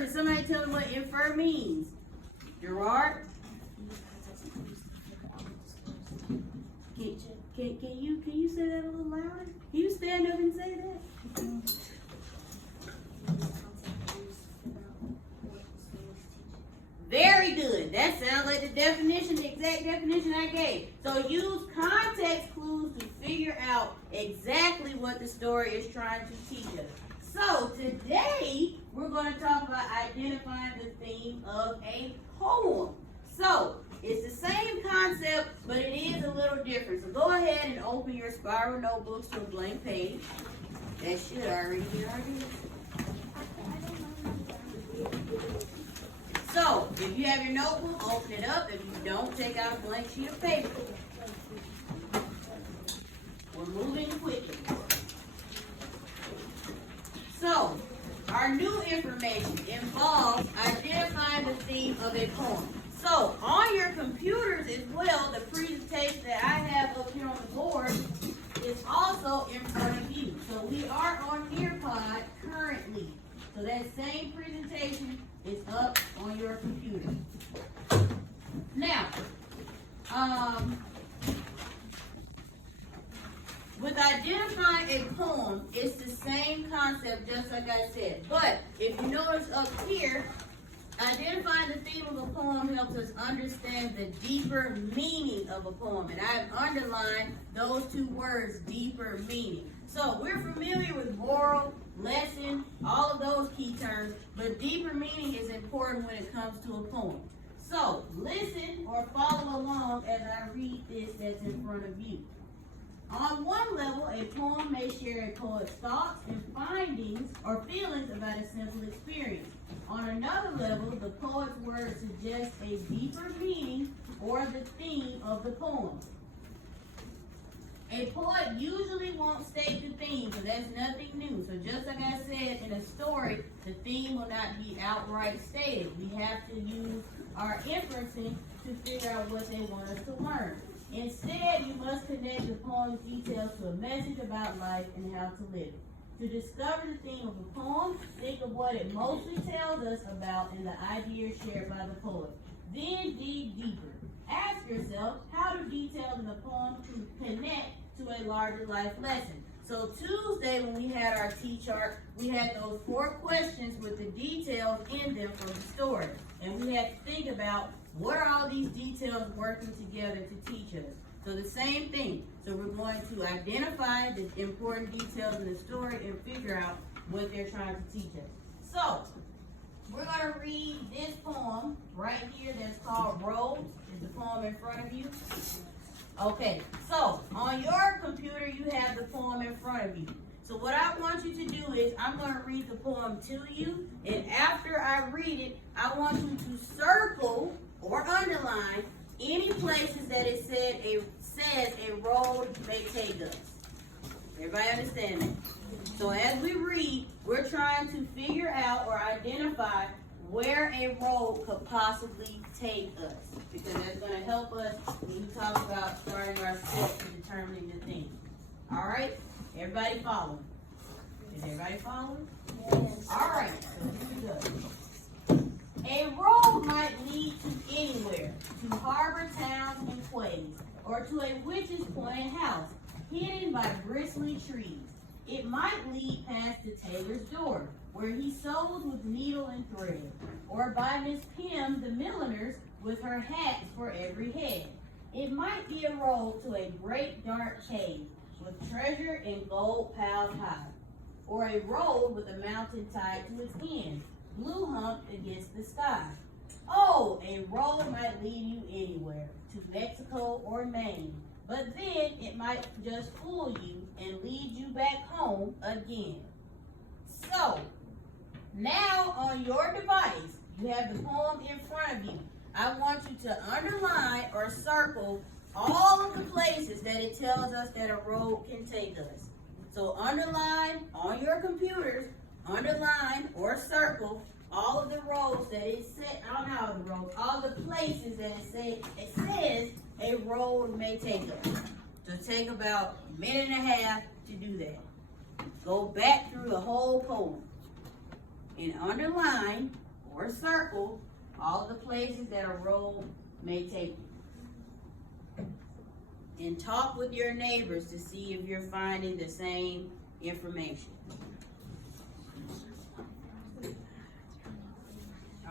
Can somebody tell me what infer means? Gerard? Can you say that a little louder? Can you stand up and say that? Very good. That sounds like the definition, the exact definition I gave. So use context clues to figure out exactly what the story is trying to teach us. So today we're going to talk about identifying the theme of a poem. So it's the same concept, but it is a little different. So go ahead and open your spiral notebooks to a blank page. That should already be already. So, if you have your notebook, open it up. If you don't, take out a blank sheet of paper. We're moving quickly. So, our new information involves identifying the theme of a poem. So, on your computers as well, the presentation that I have up here on the board is also in front of you. So, we are on Nearpod currently. So, that same presentation is up on your computer. Now, with identifying a poem, it's the same concept, just like I said. But if you notice up here, identifying the theme of a poem helps us understand the deeper meaning of a poem. And I've underlined those two words, deeper meaning. So we're familiar with moral, lesson, all of those key terms, but deeper meaning is important when it comes to a poem. So listen or follow along as I read this that's in front of you. On one level, a poem may share a poet's thoughts and findings or feelings about a simple experience. On another level, the poet's words suggest a deeper meaning or the theme of the poem. A poet usually won't state the theme, so that's nothing new. So just like I said in a story, the theme will not be outright stated. We have to use our inferencing to figure out what they want us to learn. Instead, you must connect the poem's details to a message about life and how to live it. To discover the theme of a poem, think of what it mostly tells us about and the ideas shared by the poet. Then dig deeper. Ask yourself, how do details in the poem connect to a larger life lesson? So Tuesday, when we had our T-chart, we had those 4 questions with the details in them for the story. And we had to think about what are all these details working together to teach us. So the same thing. So we're going to identify the important details in the story and figure out what they're trying to teach us. So we're going to read this poem right here that's called Rose. Is the poem in front of you? Okay, so on your computer, you have the poem in front of you. So what I want you to do is I'm going to read the poem to you, and after I read it, I want you to circle or underline any places that it says a road may take us. Everybody understand that? So as we read, we're trying to figure out or identify where a road could possibly take us, because that's going to help us when we talk about starting our steps and determining the theme. All right? Everybody following? Is everybody following? Yes. All right. So here we go. A road might lead to anywhere, to harbor towns and quays, or to a witch's pointed house, hidden by bristly trees. It might lead past the tailor's door, where he sews with needle and thread, or by Miss Pym, the milliner's, with her hats for every head. It might be a road to a great dark cave, with treasure and gold piled high, or a road with a mountain tied to its end, blue humped against the sky. Oh, a road might lead you anywhere, to Mexico or Maine, but then it might just fool you and lead you back home again. So, now on your device, you have the poem in front of you. I want you to underline or circle all of the places that it tells us that a road can take us. So underline on your computers, underline or circle all of the roads that it says, all the places that it says a road may take us. So take about a minute and a half to do that. Go back through the whole poem and underline or circle all the places that a road may take you. And talk with your neighbors to see if you're finding the same information.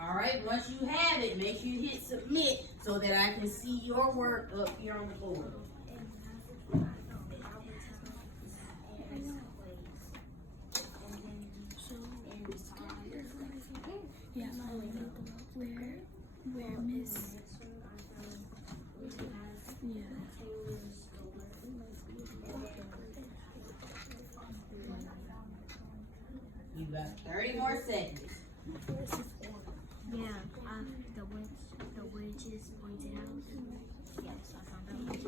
All right, once you have it, make sure you hit submit so that I can see your work up here on the board. Yeah, where Miss. Yeah. You got 30 more seconds. Yeah, the witches pointed out. Yes, I found that.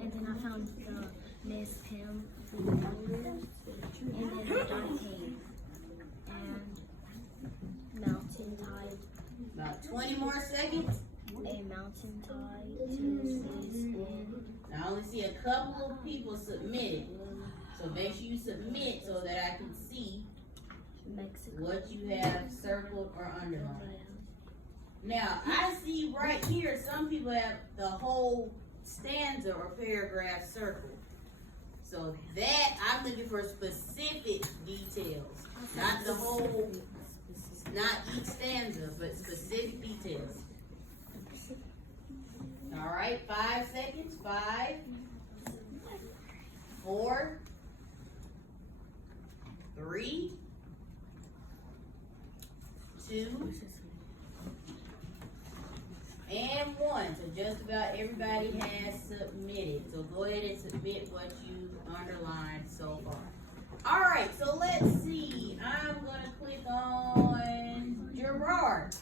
And then I found the Miss Pim food elders, and then the dark cave, and mountain tide. About 20 more seconds. A mountain tide to the spin. I only see a couple of people submitted. So make sure you submit so that I can see Mexico. what you have circled or underlined. Now, I see right here, some people have the whole stanza or paragraph circled. So that, I'm looking for specific details. Not the whole, not each stanza, but specific details. All right, 5 seconds. 5, 4, 3, 2, and 1. So just about everybody has submitted. So go ahead and submit what you underlined so far. All right, so let's see. I'm gonna click on Gerard.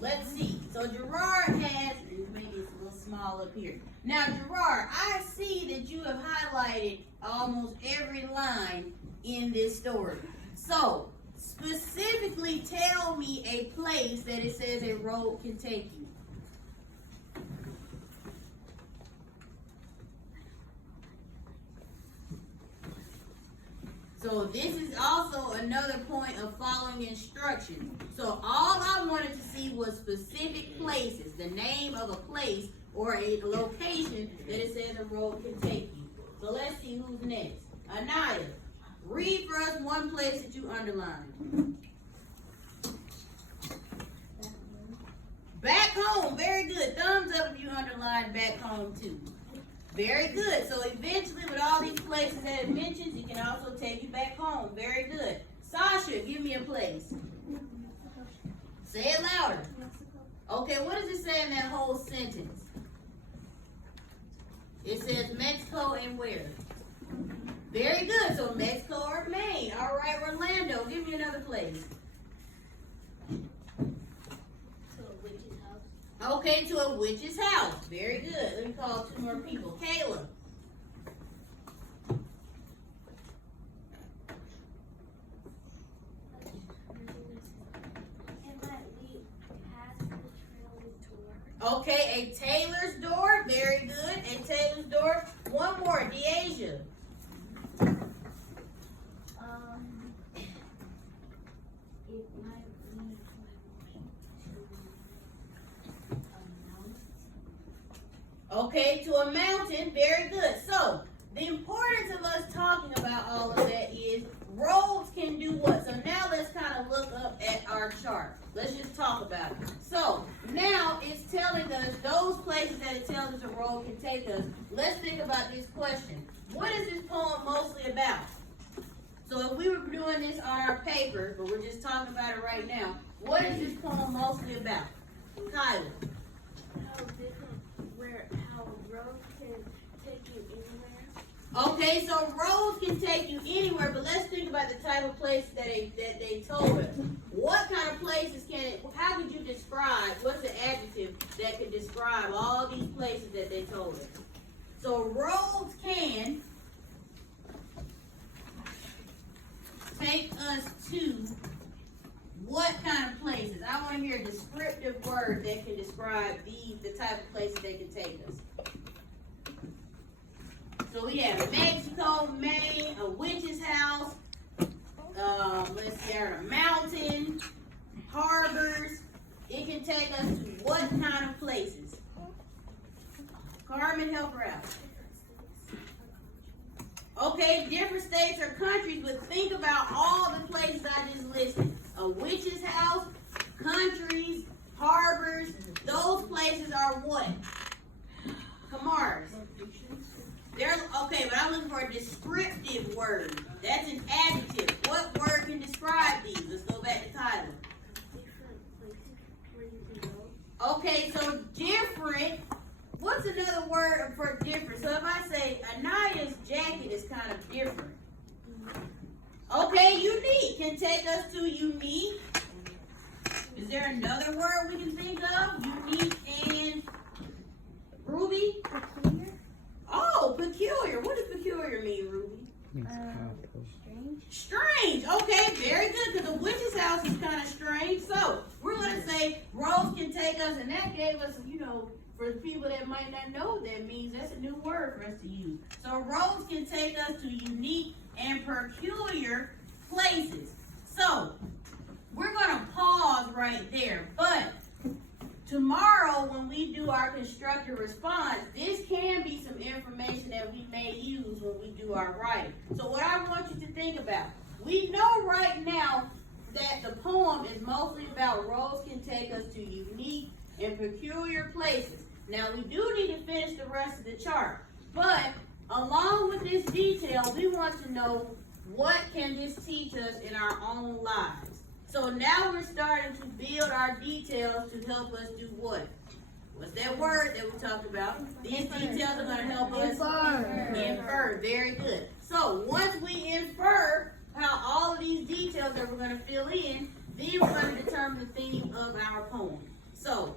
Let's see. So Gerard has, maybe it's a little small up here. Now Gerard, I see that you have highlighted almost every line in this story. So specifically tell me a place that it says a road can take you. So this is also another point of following instructions. So all I wanted to see was specific places, the name of a place or a location that it says a road can take you. So let's see who's next. Anaya, read for us one place that you underlined. Back home, very good. Thumbs up if you underlined back home too. Very good. So eventually with all these places that it mentions, it can also take you back home. Very good. Sasha, give me a place. Say it louder. Okay, what does it say in that whole sentence? It says Mexico and where? Very good. So Mexico or Maine. All right, Orlando, give me another place. Okay, to a witch's house. Very good. Let me call 2 more people. Kayla. Okay, a tailor's door. Very good. A tailor's door. One more. Deasia. Okay, to a mountain. Very good. So, the importance of us talking about all of that is roads can do what? So now let's kind of look up at our chart. Let's just talk about it. So, now it's telling us those places that it tells us a road can take us. Let's think about this question. What is this poem mostly about? So if we were doing this on our paper, but we're just talking about it right now, what is this poem mostly about? Kyla. How roads can take you anywhere. Okay, so roads can take you anywhere, but let's think about the type of places that they told us. What kind of places can it, how could you describe, what's the adjective that could describe all these places that they told us? So roads can take us to what kind of places? I want to hear a descriptive word that can describe the type of places they can take us. So we have Mexico, Maine, a witch's house, let's see, a mountain, harbors. It can take us to what kind of places? Carmen, help her out. Okay, different states or countries, but think about all the places I just listed. A witch's house, countries, harbors, those places are what? Kamars. They're, okay, but I'm looking for a descriptive word. That's an adjective. What word can describe these? Let's go back to Tyler. Okay, so different. What's another word for different? So if I say Anaya's jacket is kind of different. Okay, unique can take us to unique. Is there another word we can think of? Unique and Ruby? Peculiar. Oh, peculiar. What does peculiar mean, Ruby? Strange. Strange. Okay, very good, because the witch's house is kind of strange. So we're going to say Rose can take us, and that gave us, for the people that might not know what that means, that's a new word for us to use. So Rose can take us to unique and peculiar places. So we're going to pause right there. But tomorrow when we do our constructive response, this can be some information that we may use when we do our writing. So what I want you to think about, we know right now that the poem is mostly about Rose can take us to unique and peculiar places. Now we do need to finish the rest of the chart, but along with this detail, we want to know what can this teach us in our own lives. So now we're starting to build our details to help us do what? What's that word that we talked about? These details are going to help us infer. Very good. So once we infer how all of these details that we're going to fill in, then we're going to determine the theme of our poem. So